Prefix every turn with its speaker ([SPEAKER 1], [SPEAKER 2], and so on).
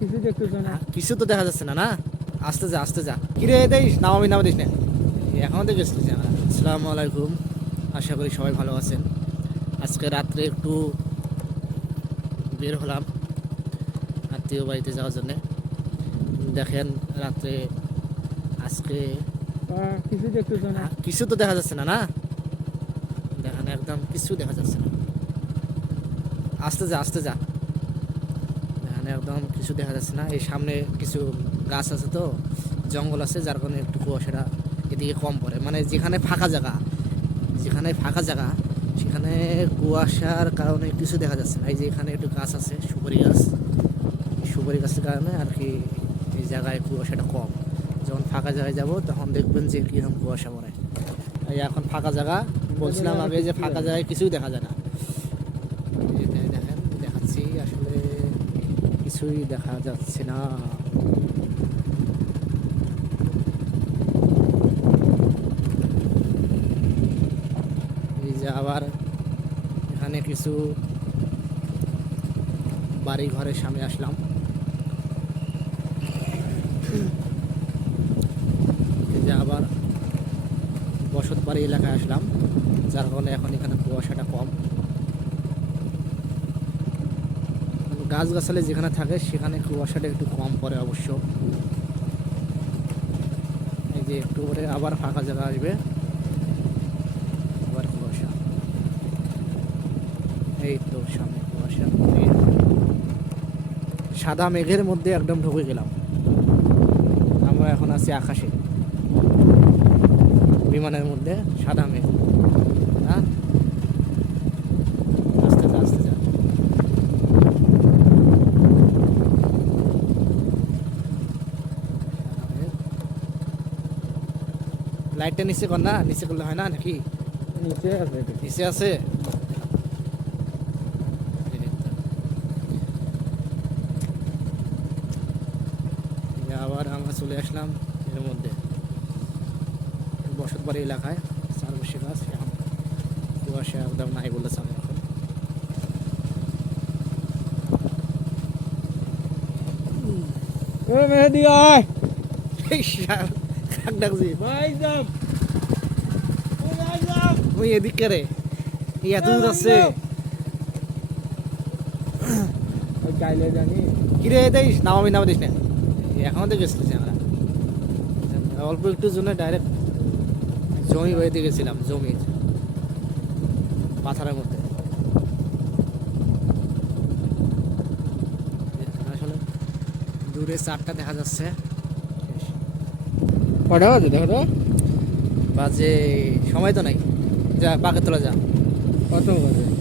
[SPEAKER 1] কিছু দেখতেছ না?
[SPEAKER 2] কিছু তো দেখা যাচ্ছে না না? আস্তে যা আস্তে যা। কিরে দেখিস নামাবি নামা দিস না। এখনও তো গেছিলিস আমরা। আসসালামু আলাইকুম। আশা করি সবাই ভালো আছেন। আজকে রাত্রে একটু বের হলাম আত্মীয় বাড়িতে যাওয়ার জন্যে। দেখেন রাত্রে আজকে
[SPEAKER 1] কিছু দেখতেছ না?
[SPEAKER 2] কিছু তো দেখা যাচ্ছে না না? দেখেন একদম কিছু দেখা যাচ্ছে না। আস্তে যা আস্তে যা। দেখেন একদম কিছু দেখা যাচ্ছে না। এই সামনে কিছু গাছ আছে তো, জঙ্গল আছে, যার কারণে একটু কুয়াশাটা এদিকে কম পড়ে। মানে যেখানে ফাঁকা জায়গা, যেখানে ফাঁকা জায়গা, সেখানে কুয়াশার কারণে কিছু দেখা যাচ্ছে না। এই যে এখানে একটু গাছ আছে, সুপারি গাছ। সুপারি গাছের কারণে আর কি এই জায়গায় কুয়াশাটা কম। যখন ফাঁকা জায়গায় যাব, তখন দেখবেন যে কীরকম কুয়াশা পড়ে। এই এখন ফাঁকা জায়গা। বলছিলাম আগে যে ফাঁকা জায়গায় কিছুই দেখা যায় না এই যে দেখেন দেখাচ্ছি আসলে কিছুই দেখা যাচ্ছে না। এই যে আবার এখানে কিছু বাড়ি ঘরের সামনে আসলাম। যে আবার বসত বাড়ি এলাকায় আসলাম, যার ফলে এখন এখানে কুয়াশাটা কম। গাছ গাছালি যেখানে থাকে, সেখানে কুয়াশাটা একটু কম পড়ে অবশ্য। এই যে একটু পরে আবার ফাঁকা জায়গা আসবে। আবার কুয়াশা। এই তো সামনে কুয়াশা। সাদা মেঘের মধ্যে একদম ঢুকে গেলাম। আমরা এখন আছি আকাশে। বিমানের মধ্যে সাদা মেঘ হ্যাঁ আস্তে যা আস্তে যা লাইটটা নিচে কর না নিচে করলে হয় না নাকি?
[SPEAKER 1] নিচে আছে
[SPEAKER 2] নিচে আছে? আবার আমরা চলে আসলাম এর মধ্যে। বসত বাড়ি এলাকায় চার বসে গাছ কুয়াশা একদম নাই বলে চলে এখন।
[SPEAKER 1] মেহেদি আয়!
[SPEAKER 2] কাক ডাকছি ওই এদিকে রে। এত দূর আছে।
[SPEAKER 1] ওই চাইলে জানি।
[SPEAKER 2] কিরে দেখিস নামাবি নামা দিস না। এখনও তো গেছিলিস আমরা। অল্প একটুর জন্য ডাইরেক্ট জমি বাড়িতে গেছিলাম জমি। পাথারের মধ্যে। আসলে দূরে চারটা দেখা যাচ্ছে।
[SPEAKER 1] কটা বাজে? দেখো তো।
[SPEAKER 2] বাজে সময় তো নাই। যা পাকে তোলা যা।
[SPEAKER 1] কত বাজে?